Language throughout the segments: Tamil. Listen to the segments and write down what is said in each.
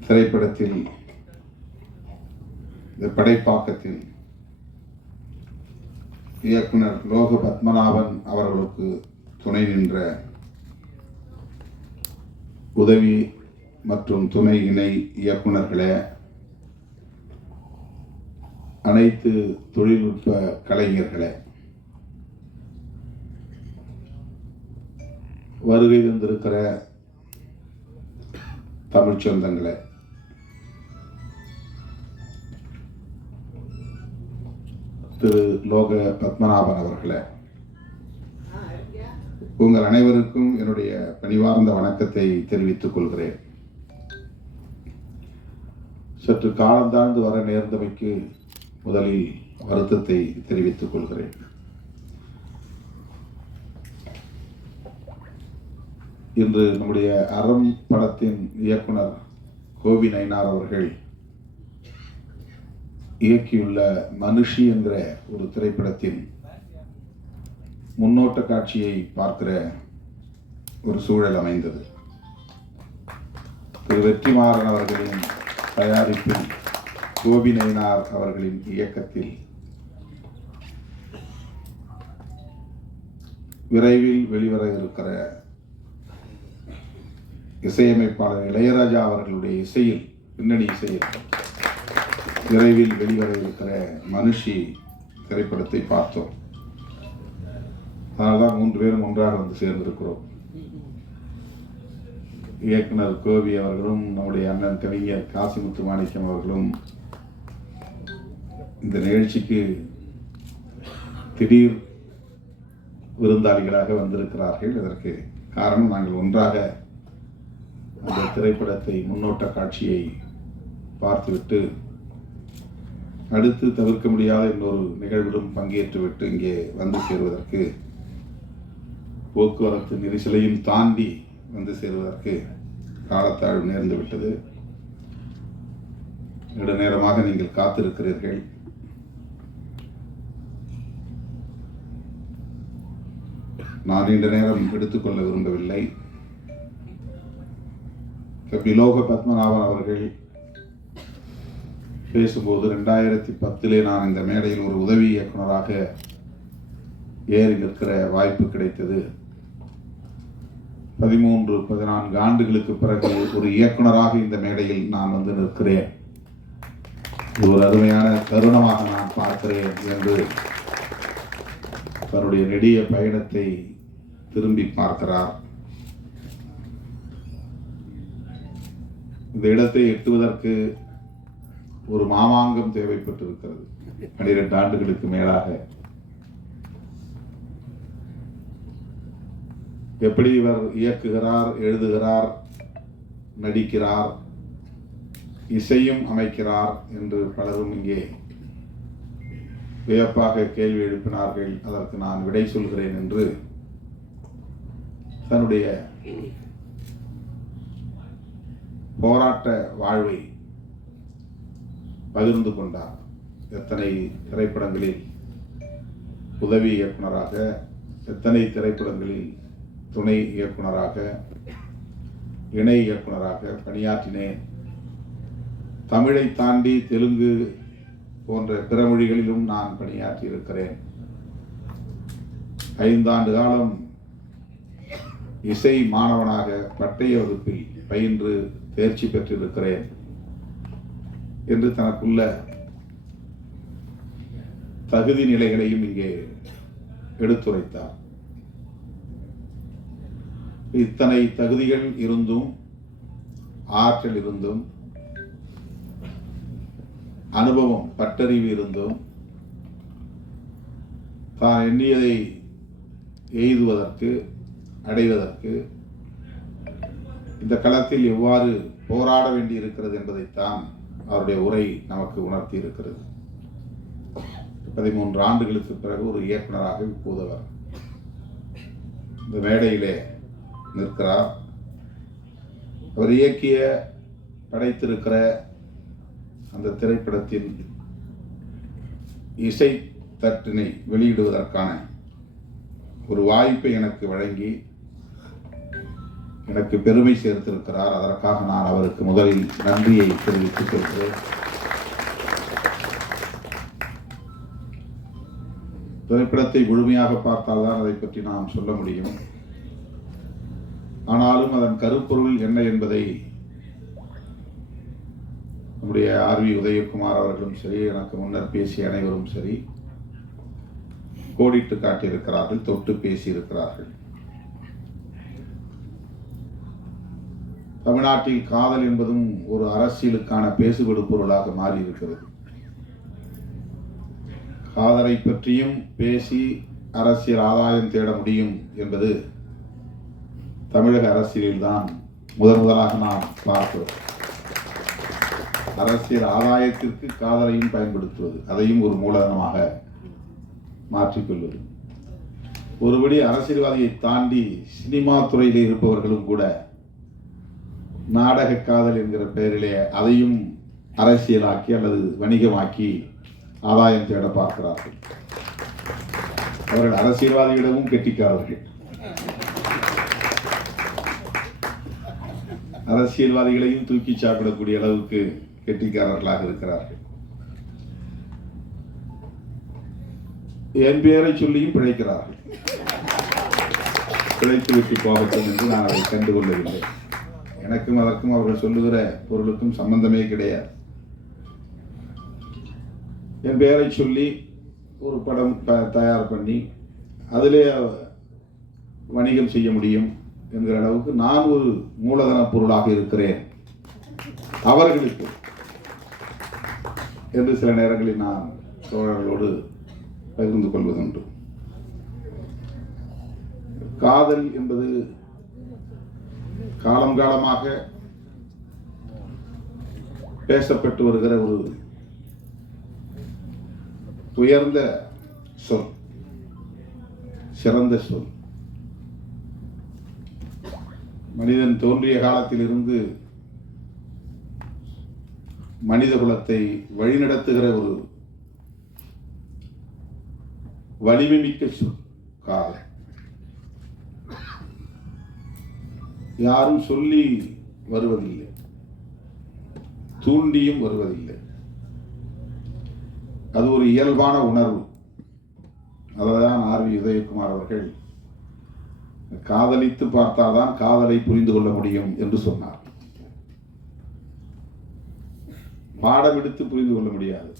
திரைப்படத்தில் இந்த படைப்பாக்கத்தில் இயக்குனர் லோக பத்மநாபன் அவர்களுக்கு துணை நின்ற உதவி மற்றும் துணை இணை இயக்குனர்களே அனைத்து தொழில்நுட்ப கலைஞர்களே வருகை தந்திருக்கிற தமிழ்ச் திரு லோக பத்மநாபன் அவர்களே. உங்கள் அனைவருக்கும் என்னுடைய பணிவார்ந்த வணக்கத்தை தெரிவித்துக் கொள்கிறேன். சற்று காலந்தாழ்ந்து வர நேர்ந்தமைக்கு முதலில் வருத்தத்தை தெரிவித்துக் கொள்கிறேன். இன்று நம்முடைய அறம் படத்தின் இயக்குனர் கோவி நயினார் அவர்கள் இயக்கியுள்ள மனுஷி என்ற ஒரு திரைப்படத்தின் முன்னோட்ட காட்சியை பார்க்கிற ஒரு சூழல் அமைந்தது. திரு வெற்றிமாறன் அவர்களின் தயாரிப்பில் கோபி நயினார் அவர்களின் இயக்கத்தில் விரைவில் வெளிவர இருக்கிற இசையமைப்பாளர் இளையராஜா அவர்களுடைய இசையில் பின்னணி இசையில் விரைவில் வெளிவர இருக்கிற மனுஷி திரைப்படத்தை பார்த்தோம். அதனால்தான் மூன்று பேரும் ஒன்றாக வந்து சேர்ந்திருக்கிறோம். இயக்குனர் கோவி அவர்களும் நம்முடைய அண்ணன் கவிஞர் காசிமுத்து மாணிக்கம் அவர்களும் இந்த நிகழ்ச்சிக்கு திடீர் விருந்தாளிகளாக வந்திருக்கிறார்கள். இதற்கு காரணம் நாங்கள் ஒன்றாக அந்த திரைப்படத்தை முன்னோட்ட காட்சியை பார்த்துவிட்டு அடுத்து தவிர்க்க முடியாத இன்னொரு நிகழ்விலும் பங்கேற்றுவிட்டு இங்கே வந்து சேருவதற்கு போக்குவரத்து நெரிசலையும் தாண்டி வந்து சேருவதற்கு காலத்தாழ்வு நேர்ந்து விட்டது. நெடு நேரமாக நீங்கள் காத்திருக்கிறீர்கள். நான் நீண்ட நேரம் எடுத்துக்கொள்ள விரும்பவில்லை. விலோக பத்மநாபன் அவர்கள் பேசும்போது ரெண்டாயிரத்தி பத்திலே நான் இந்த மேடையில் ஒரு உதவி இயக்குனராக ஏறி நிற்கிற வாய்ப்பு கிடைத்தது. பதிமூன்று பதினான்கு ஆண்டுகளுக்கு பிறகு ஒரு இயக்குனராக இந்த மேடையில் நான் வந்து நிற்கிறேன். இது ஒரு அருமையான தருணமாக நான் பார்க்கிறேன் என்று தன்னுடைய நெடிய பயணத்தை திரும்பி பார்க்கிறார். இந்த இடத்தை எட்டுவதற்கு ஒரு மாமாங்கம் தேவைப்பட்டிருக்கிறது. பனிரெண்டு ஆண்டுகளுக்கு மேலாக. எப்படி இவர் இயக்குகிறார் எழுதுகிறார் நடிக்கிறார் இசையும் அமைக்கிறார் என்று பலரும் இங்கே வியப்பாக கேள்வி எழுப்பினார்கள். அதற்கு நான் விடை சொல்கிறேன் என்று தன்னுடைய போராட்ட வாழ்வை பகிர்ந்து கொண்டார். எத்தனை திரைப்படங்களில் உதவி இயக்குனராக எத்தனை திரைப்படங்களில் துணை இயக்குனராக இணை இயக்குனராக பணியாற்றினேன். தமிழை தாண்டி தெலுங்கு போன்ற பிற மொழிகளிலும் நான் பணியாற்றி இருக்கிறேன் ஐந்தாண்டு காலம் இசை மாணவனாக பட்டய வகுப்பில் பயின்று தேர்ச்சி பெற்றிருக்கிறேன். என்று தனக்குள்ள தகுதி நிலைகளையும் இங்கே எடுத்துரைத்தார். இத்தனை தகுதிகள் இருந்தும் ஆற்றல் இருந்தும் அனுபவம் பட்டறிவு இருந்தும் தான் எண்ணியதை எய்துவதற்கு அடைவதற்கு இந்த களத்தில் எவ்வாறு போராட வேண்டி இருக்கிறது என்பதைத்தான் அவருடைய உரை நமக்கு உணர்த்தி இருக்கிறது. பதிமூன்று ஆண்டுகளுக்கு பிறகு ஒரு இயக்குனராக இப்போது அவர் இந்த மேடையிலே நிற்கிறார். அவர் இயக்கிய படைத்திருக்கிற அந்த திரைப்படத்தின் இசை தட்டினை வெளியிடுவதற்கான ஒரு வாய்ப்பை எனக்கு வழங்கி எனக்கு பெருமை சேர்த்திருக்கிறார். அதற்காக நான் அவருக்கு முதலில் நன்றியை தெரிவித்துக் கொள்கிறேன். திரைப்படத்தை முழுமையாக பார்த்தால்தான் அதை பற்றி நாம் சொல்ல முடியும். ஆனாலும் அதன் கருப்பொருள் என்ன என்பதை நம்முடைய ஆர் வி உதயகுமார் அவர்களும் சரி எனக்கு முன்னர் பேசிய அனைவரும் சரி கோடிட்டு காட்டியிருக்கிறார்கள் தொட்டு பேசியிருக்கிறார்கள். தமிழ்நாட்டில் காதல் என்பதும் ஒரு அரசியலுக்கான பேசுபடு பொருளாக மாறியிருக்கிறது. காதலை பற்றியும் பேசி அரசியல் ஆதாயம் தேட முடியும் என்பது தமிழக அரசியலில்தான் முதன் முதலாக நாம் பார்க்கிறோம் அரசியல் ஆதாயத்திற்கு காதலையும் பயன்படுத்துவது அதையும் ஒரு மூலதனமாக மாற்றிக்கொள்வது ஒருபடி அரசியல்வாதியை தாண்டி சினிமா துறையில் இருப்பவர்களும் கூட நாடக காதல் என்கிற பெயரிலே அதையும் அரசியலாக்கி அல்லது வணிகமாக்கி ஆதாயம் தேட பார்க்கிறார்கள். அவர்கள் அரசியல்வாதிகளிடமும் கெட்டிக்காரர்கள். அரசியல்வாதிகளையும் தூக்கி சாப்பிடக்கூடிய அளவுக்கு கெட்டிக்காரர்களாக இருக்கிறார்கள். என் பெயரை சொல்லியும் பிழைக்கிறார்கள். பிழைத்து விட்டு போகட்டும் என்று நான் அதை கண்டுகொள்ளவில்லை. எனக்கும் அதற்கும் அவர்கள் சொல்லுகிற பொருளுக்கும் சம்பந்தமே கிடையாது. என் பெயரை சொல்லி ஒரு படம் த- தயார் பண்ணி அதிலே வணிகம் செய்ய முடியும் என்கிற அளவுக்கு நான் ஒரு மூலதன பொருளாக இருக்கிறேன். அவர்களுக்கு என்று சில நேரங்களில் நான் தோழர்களோடு பகிர்ந்து கொள்வதுண்டு. காதல் என்பது காலம் காலமாக பேசப்பட்டு வருகிற ஒரு உயர்ந்த சொல் சிறந்த சொல். மனிதன் தோன்றிய காலத்திலிருந்து மனித குலத்தை வழிநடத்துகிற ஒரு வலிமைமிக்க சொல் காலம். யாரும் சொல்லி வருவதில்லை. தூண்டியும் வருவதில்லை. அது ஒரு இயல்பான உணர்வு. அதைதான் ஆர் வி உதயகுமார் அவர்கள் காதலித்து பார்த்தால்தான் காதலை புரிந்து கொள்ள முடியும் என்று சொன்னார். பாடம் எடுத்து புரிந்து கொள்ள முடியாது.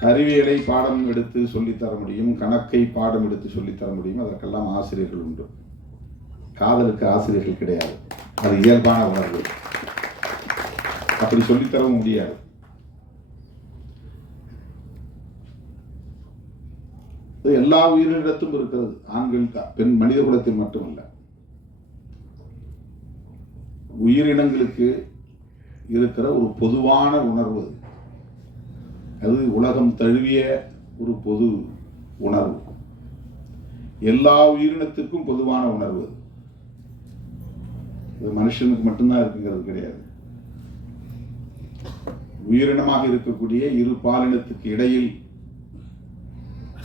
அறிவியலை பாடம் எடுத்து சொல்லித்தர முடியும் கணக்கை பாடம் எடுத்து சொல்லித்தர முடியும் அதற்கெல்லாம் ஆசிரியர்கள் உண்டு. காதலுக்கு ஆசிரியர்கள் கிடையாது. அது இயல்பான உணர்வு. அப்படி சொல்லித்தரவும் முடியாது. எல்லா உயிரினத்தும் இருக்கிறது. ஆண்கள் தான் பெண் மனித குலத்தில் மட்டுமல்ல. உயிரினங்களுக்கு இருக்கிற ஒரு பொதுவான உணர்வு. அது. அது உலகம் தழுவிய ஒரு பொது உணர்வு. எல்லா உயிரினத்திற்கும் பொதுவான உணர்வு. அது. இது மனுஷனுக்கு மட்டும்தான் இருக்குங்கிறது கிடையாது. உயிரினமாக இருக்கக்கூடிய இரு பாலினத்துக்கு இடையில்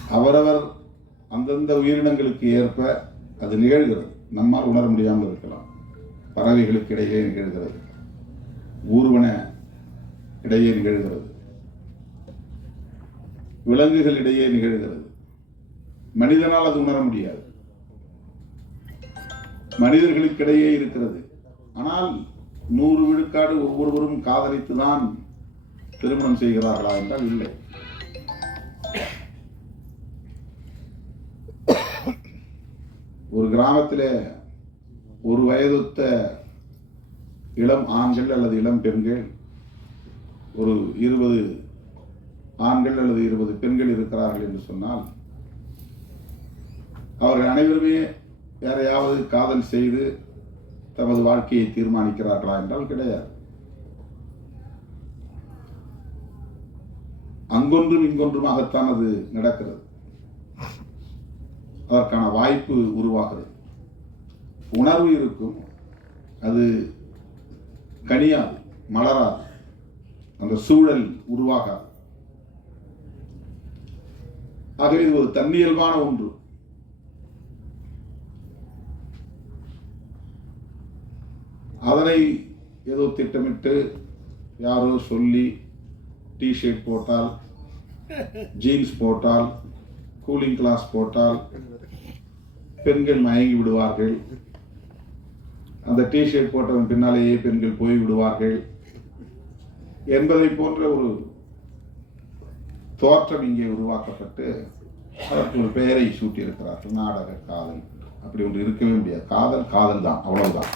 அவரவர் அந்தந்த உயிரினங்களுக்கு ஏற்ப அது நிகழ்கிறது. நம்மால் உணர முடியாமல் இருக்கலாம். பறவைகளுக்கு இடையே நிகழ்கிறது. ஊர்வன இடையே நிகழ்கிறது. விலங்குகளிடையே நிகழ்கிறது. மனிதனால் அது உணர முடியாது. மனிதர்களுக்கிடையே இருக்கிறது. ஆனால் நூறு விழுக்காடு ஒவ்வொருவரும் காதலித்து தான் திருமணம் செய்கிறார்களா என்றால் இல்லை. ஒரு கிராமத்தில் ஒரு வயதுத்த இளம் ஆண்கள் அல்லது இளம் பெண்கள் ஒரு இருபது ஆண்கள் அல்லது இருபது பெண்கள் இருக்கிறார்கள் என்று சொன்னால் அவர்கள் அனைவருமே யாரையாவது காதல் செய்து தமது வாழ்க்கையை தீர்மானிக்கிறார்களா என்றால் கிடையாது. அங்கொன்றும் இங்கொன்றுமாகத்தான் அது நடக்கிறது. அதற்கான வாய்ப்பு உருவாகிறது. உணர்வு இருக்கும். அது கனியாது மலராது. அந்த சூழல் உருவாகாது. ஆகவே இது ஒரு தன்னியல்பான ஒன்று. அதனை ஏதோ திட்டமிட்டு யாரோ சொல்லி டிஷர்ட் போட்டால் ஜீன்ஸ் போட்டால் கூலிங் கிளாஸ் போட்டால் பெண்கள் மயங்கி விடுவார்கள். அந்த டிஷர்ட் போட்டவன் பின்னாலேயே பெண்கள் போய் விடுவார்கள். என்பதை போன்ற ஒரு தோற்றம் இங்கே உருவாக்கப்பட்டு அதற்கு ஒரு பெயரை சூட்டியிருக்கிறார்கள் நாடக காதல். அப்படி ஒன்று இருக்கவே முடியாது. காதல் காதல் தான். அவ்வளவுதான்.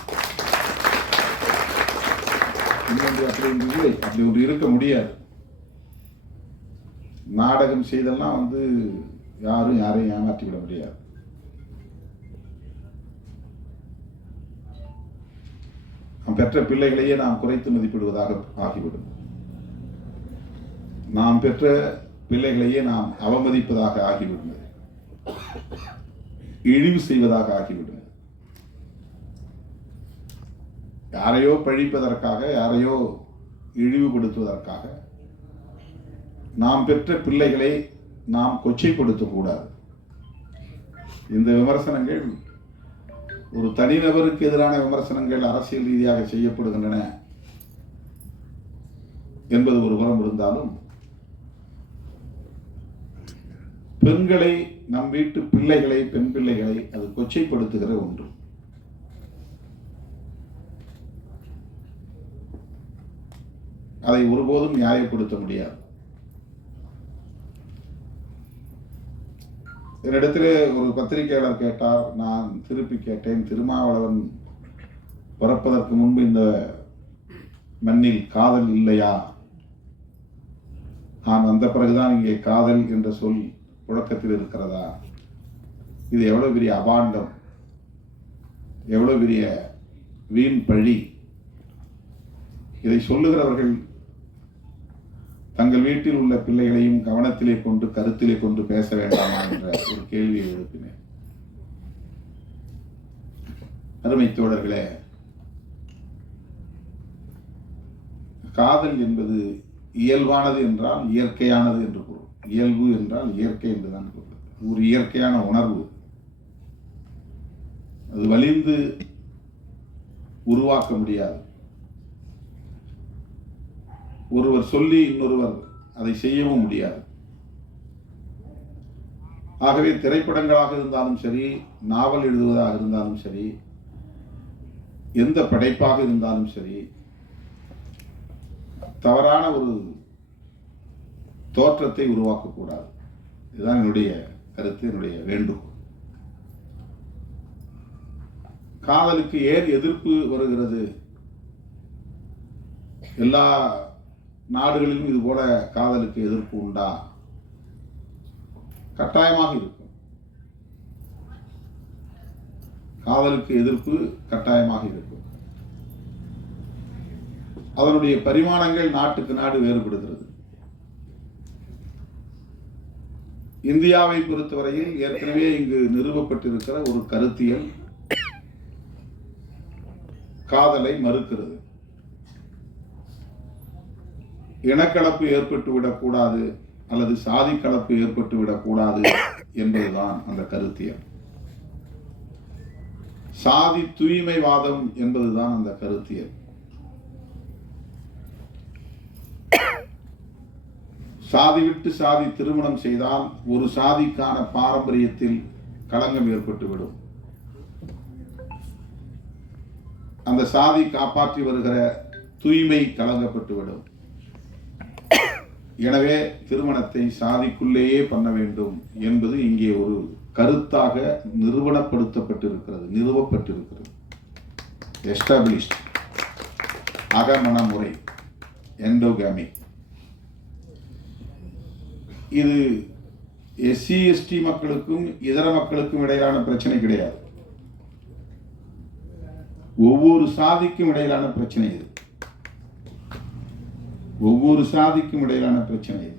இன்னொன்று அப்படி ஒன்று இல்லை. அப்படி ஒன்று இருக்க முடியாது. நாடகம் செய்தெல்லாம் வந்து யாரும் யாரையும் ஏமாற்றி விட முடியாது. நாம் பெற்ற பிள்ளைகளையே நாம் குறைத்து மதிப்பிடுவதாக ஆகிவிடும். நாம் பெற்ற பிள்ளைகளையே நாம் அவமதிப்பதாக ஆகிவிடும் இழிவு செய்வதாக ஆகிவிடும். யாரையோ பழிப்பதற்காக யாரையோ இழிவுபடுத்துவதற்காக நாம் பெற்ற பிள்ளைகளை நாம் கொச்சைப்படுத்தக்கூடாது இந்த விமர்சனங்கள் ஒரு தனிநபருக்கு எதிரான விமர்சனங்கள் அரசியல் ரீதியாக செய்யப்படுகின்றன என்பது ஒரு புறம் இருந்தாலும் பெண்களை நம் வீட்டு பிள்ளைகளை பெண் பிள்ளைகளை அது கொச்சைப்படுத்துகிற ஒன்று. அதை ஒருபோதும் நியாயப்படுத்த முடியாது. என்னிடத்திலே ஒரு பத்திரிகையாளர் கேட்டார் நான் திருப்பி கேட்டேன். திருமாவளவன் பிறப்பதற்கு முன்பு இந்த மண்ணில் காதல் இல்லையா? நான் வந்த பிறகுதான் இங்கே காதல் என்ற சொல் புழக்கத்தில் இருக்கிறதா? இது எவ்வளோ பெரிய அபாண்டம். எவ்வளவு பெரிய வீண் பழி. இதை சொல்லுகிறவர்கள் தங்கள் வீட்டில் உள்ள பிள்ளைகளையும் கவனத்திலே கொண்டு கருத்திலே கொண்டு பேச வேண்டாமா என்ற ஒரு கேள்வியை எழுப்பினேன். அருமை தோழர்களே காதல் என்பது இயல்பானது என்றால் இயற்கையானது என்று பொருள். இயல்பு என்றால் இயற்கை என்றுதான் பொருள். ஒரு இயற்கையான உணர்வு. அது வலிந்து உருவாக்க முடியாது. ஒருவர் சொல்லி இன்னொருவர் அதை செய்யவும் முடியாது. ஆகவே திரைப்படங்களாக இருந்தாலும் சரி நாவல் எழுதுவதாக இருந்தாலும் சரி எந்த படைப்பாக இருந்தாலும் சரி தவறான ஒரு தோற்றத்தை உருவாக்கக்கூடாது. இதுதான் என்னுடைய கருத்து என்னுடைய வேண்டுகோள். காதலுக்கு ஏன் எதிர்ப்பு வருகிறது? எல்லா நாடுகளிலும் இது போல காதலுக்கு எதிர்ப்பு உண்டா? கட்டாயமாக இருக்கும். காதலுக்கு எதிர்ப்பு கட்டாயமாக இருக்கும். அதனுடைய பரிமாணங்கள் நாட்டுக்கு நாடு வேறுபடுகிறது. இந்தியாவை பொறுத்தவரையில் ஏற்கனவே இங்கு நிறுவப்பட்டிருக்கிற ஒரு கருத்தியல் காதலை மறுக்கிறது. இனக்கலப்பு ஏற்பட்டு விடக்கூடாது அல்லது சாதி கலப்பு ஏற்பட்டு விடக்கூடாது என்பதுதான் அந்த கருத்தியல். சாதி தூய்மைவாதம் என்பதுதான் அந்த கருத்தியல். சாதி விட்டு சாதி திருமணம் செய்தால் ஒரு சாதிக்கான பாரம்பரியத்தில் களங்கம் ஏற்பட்டுவிடும் அந்த சாதி காப்பாற்றி வருகிற தூய்மை கலங்கப்பட்டுவிடும் எனவே திருமணத்தை சாதிக்குள்ளேயே பண்ண வேண்டும் என்பது இங்கே ஒரு கருத்தாக நிறுவனப்படுத்தப்பட்டிருக்கிறது நிறுவப்பட்டிருக்கிறது. எஸ்டாப்ளிஷ்ட் அகமண முறை எண்டோகாமி இது எஸ்சி எஸ்டி மக்களுக்கும் இதர மக்களுக்கும் இடையிலான பிரச்சனை கிடையாது. ஒவ்வொரு சாதிக்கும் இடையிலான பிரச்சனை இது. ஒவ்வொரு சாதிக்கும் இடையிலான பிரச்சனை. இது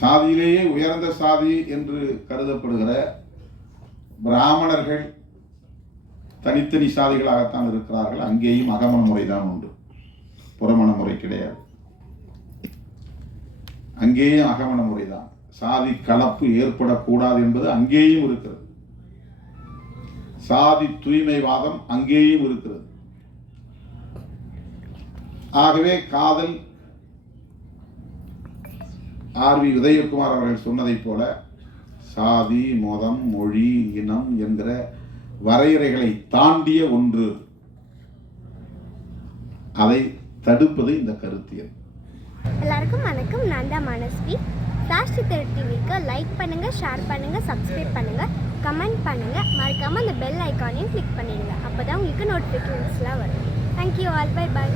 சாதியிலேயே உயர்ந்த சாதி என்று கருதப்படுகிற பிராமணர்கள் தனித்தனி சாதிகளாகத்தான் இருக்கிறார்கள். அங்கேயும் அகமண முறைதான் உண்டு. புறமண முறை கிடையாது. அங்கேயும் அகமண முறைதான் சாதி கலப்பு ஏற்படக்கூடாது என்பது அங்கேயும் இருக்கிறது. சாதி தூய்மைவாதம் அங்கேயும் இருக்கிறது. ஆகவே காதல் ஆர்வி உதயகுமார் அவர்கள் சொன்னதைப் போல சாதி மதம் மொழி இனம் என்கிற வரையறைகளை தாண்டிய ஒன்று. அதை தடுப்பது இந்த கருத்தியல். எல்லாருக்கும் வணக்கம். நான் தான் மனஸ்வி. ஃப்ளாஷ் சித்தர் டிவிக்கு லைக் பண்ணுங்கள் ஷேர் பண்ணுங்கள் சப்ஸ்கிரைப் பண்ணுங்கள் கமெண்ட் பண்ணுங்கள் மறக்காமல் அந்த பெல் ஐக்கானையும் கிளிக் பண்ணிடுங்க. அப்போ தான் உங்களுக்கு நோட்டிஃபிகேஷன்ஸ்லாம் வரும். Thank you all by by